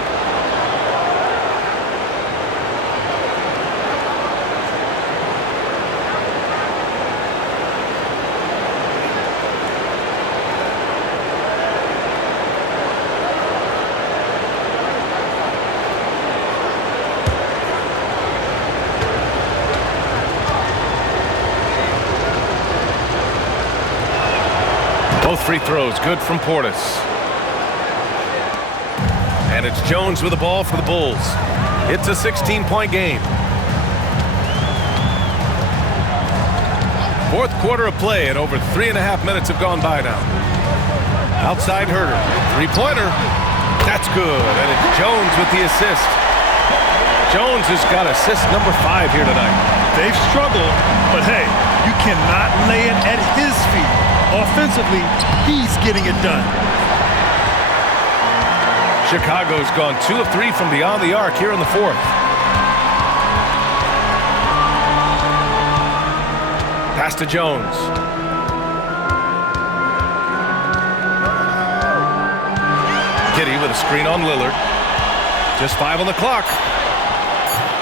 Both free throws good from Portis. And it's Jones with the ball for the Bulls. It's a 16-point game. Fourth quarter of play, and over 3.5 minutes have gone by now. Outside Herder. Three-pointer. That's good. And it's Jones with the assist. Jones has got assist number 5 here tonight. They've struggled, but hey, you cannot lay it at his feet. Offensively, he's getting it done. Chicago's gone 2 of 3 from beyond the arc here in the fourth. Pass to Jones. Giddey with a screen on Lillard. Just 5 on the clock.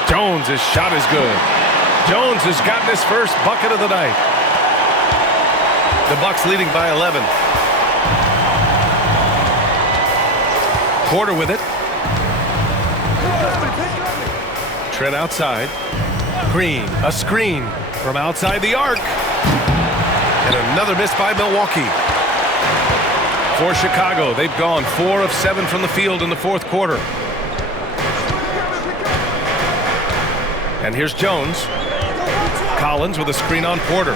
Jones' shot is good. Jones has gotten his first bucket of the night. The Bucks leading by 11. Porter with it. Trent outside. Green, a screen from outside the arc. And another miss by Milwaukee. For Chicago, they've gone 4 of 7 from the field in the fourth quarter. And here's Jones. Collins with a screen on Porter.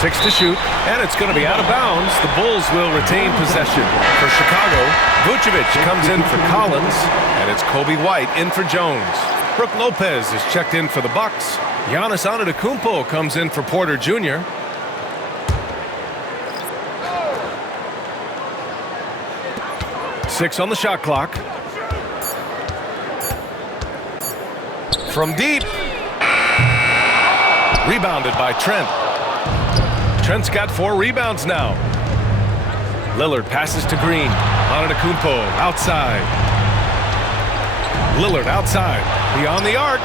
6 to shoot, and it's going to be out of bounds. The Bulls will retain possession. For Chicago, Vucevic comes in for Collins, and it's Kobe White in for Jones. Brook Lopez is checked in for the Bucks. Giannis Antetokounmpo comes in for Porter Jr. Six on the shot clock. From deep. Rebounded by Trent. Trent's got 4 rebounds now. Lillard passes to Green. Antetokounmpo outside. Lillard outside. Beyond the arc.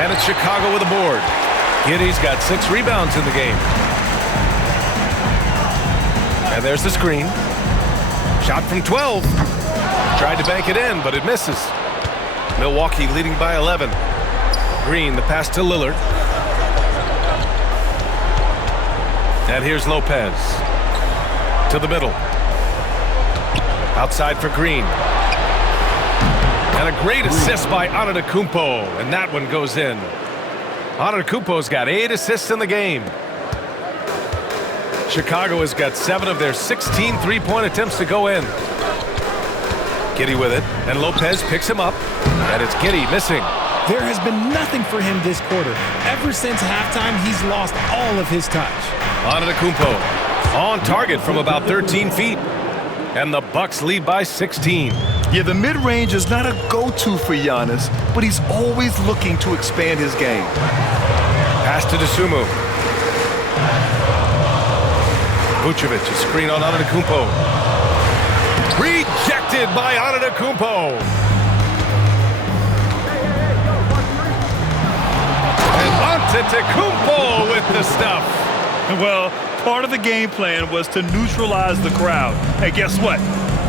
And it's Chicago with a board. Giddey's got 6 rebounds in the game. And there's the screen. Shot from 12. Tried to bank it in, but it misses. Milwaukee leading by 11. Green, the pass to Lillard. And here's Lopez. To the middle. Outside for Green. And a great assist by Antetokounmpo. And that one goes in. Antetokounmpo's got 8 assists in the game. Chicago has got 7 of their 16 three-point attempts to go in. Giddey with it. And Lopez picks him up. And it's Giddey missing. There has been nothing for him this quarter. Ever since halftime, he's lost all of his touch. Antetokounmpo on target from about 13 feet. And the Bucks lead by 16. Yeah, the mid-range is not a go-to for Giannis, but he's always looking to expand his game. Pass to Dosunmu. Vucevic, a screen on Antetokounmpo. Rejected by Antetokounmpo. And Antetokounmpo with the stuff. Well, part of the game plan was to neutralize the crowd. Hey, guess what?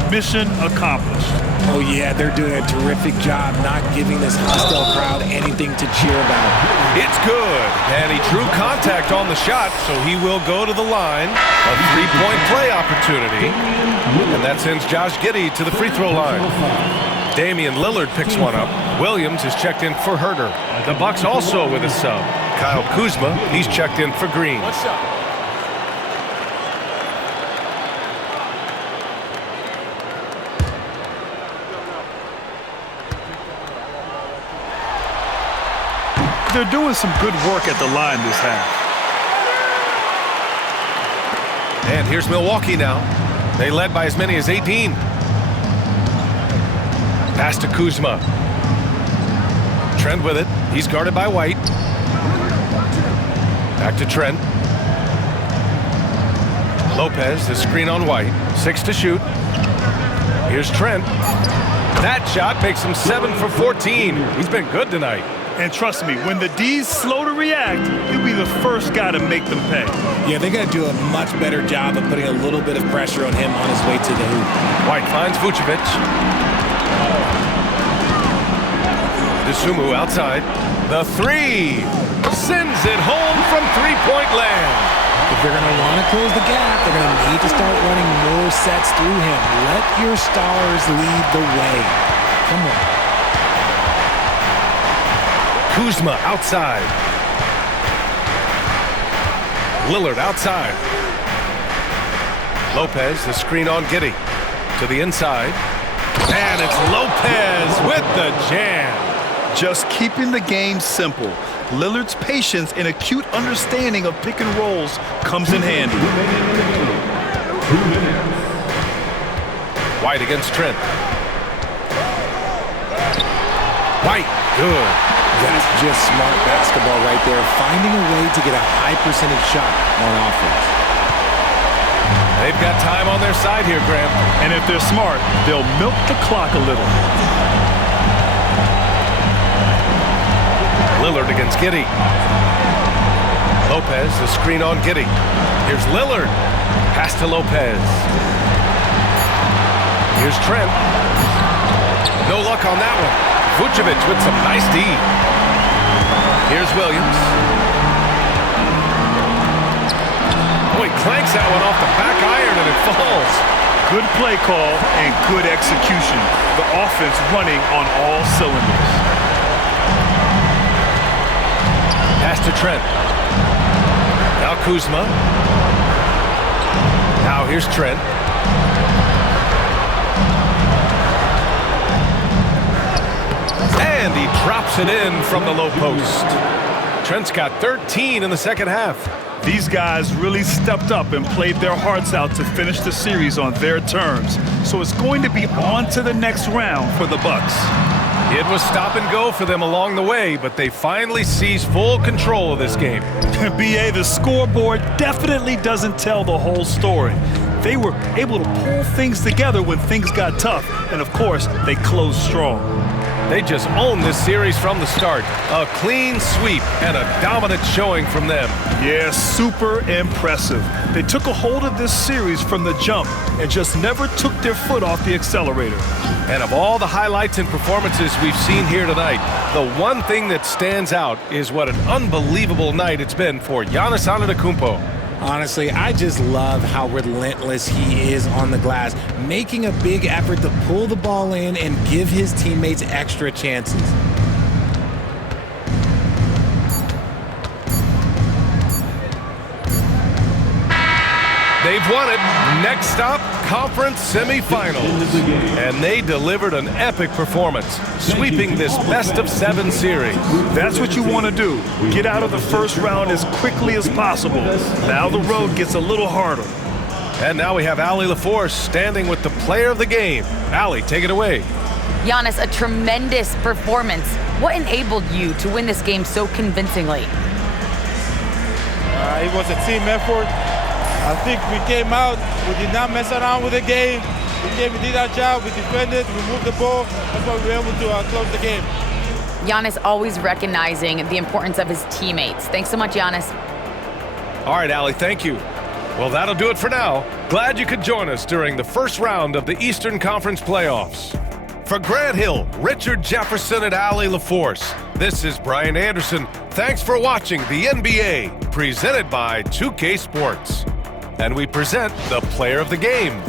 Mission accomplished. Oh, yeah, they're doing a terrific job not giving this hostile crowd anything to cheer about. It's good. And he drew contact on the shot, so he will go to the line. A 3-point play opportunity. And that sends Josh Giddey to the free throw line. Damian Lillard picks one up. Williams is checked in for Herter. The Bucks also with a sub. Kyle Kuzma, he's checked in for Green. They're doing some good work at the line this half. And here's Milwaukee now. They led by as many as 18. Pass to Kuzma. Trent with it. He's guarded by White. Back to Trent. Lopez, the screen on White. 6 to shoot. Here's Trent. That shot makes him 7 for 14. He's been good tonight. And trust me, when the D's slow to react, he'll be the first guy to make them pay. Yeah, they got to do a much better job of putting a little bit of pressure on him on his way to the hoop. White finds Vucevic. Dosunmu outside. The 3 sends it home from three-point land. If they're going to want to close the gap, they're going to need to start running more sets through him. Let your stars lead the way. Come on. Kuzma outside. Lillard outside. Lopez, the screen on Giddey. To the inside. And it's Lopez with the jam. Just keeping the game simple. Lillard's patience and acute understanding of pick and rolls comes in handy. White against Trent. White, good. That's just smart basketball right there, finding a way to get a high percentage shot on offense. They've got time on their side here, Graham. And if they're smart, they'll milk the clock a little. Lillard against Giddey. Lopez, the screen on Giddey. Here's Lillard. Pass to Lopez. Here's Trent. No luck on that one. Vucevic with some nice D. Here's Williams. Oh, he clanks that one off the back iron and it falls. Good play call and good execution. The offense running on all cylinders. Pass to Trent. Now Kuzma. Now here's Trent. And he drops it in from the low post. Trent's got 13 in the second half. These guys really stepped up and played their hearts out to finish the series on their terms. So it's going to be on to the next round for the Bucks. It was stop and go for them along the way, but they finally seized full control of this game. B.A., the scoreboard definitely doesn't tell the whole story. They were able to pull things together when things got tough, and of course, they closed strong. They just owned this series from the start. A clean sweep and a dominant showing from them. Yeah, super impressive. They took a hold of this series from the jump and just never took their foot off the accelerator. And of all the highlights and performances we've seen here tonight, the one thing that stands out is what an unbelievable night it's been for Giannis Antetokounmpo. Honestly, I just love how relentless he is on the glass, making a big effort to pull the ball in and give his teammates extra chances. They've won it. Next stop, conference semifinals. And they delivered an epic performance, sweeping this best-of-7 series. That's what you want to do. Get out of the first round as quickly as possible. Now the road gets a little harder. And now we have Allie LaForce standing with the player of the game. Allie, take it away. Giannis, a tremendous performance. What enabled you to win this game so convincingly? It was a team effort. I think we came out, we did not mess around with the game. We did our job, we defended, we moved the ball. That's why we were able to close the game. Giannis always recognizing the importance of his teammates. Thanks so much, Giannis. All right, Allie, thank you. Well, that'll do it for now. Glad you could join us during the first round of the Eastern Conference playoffs. For Grant Hill, Richard Jefferson, and Allie LaForce, this is Brian Anderson. Thanks for watching the NBA, presented by 2K Sports. And we present the player of the game.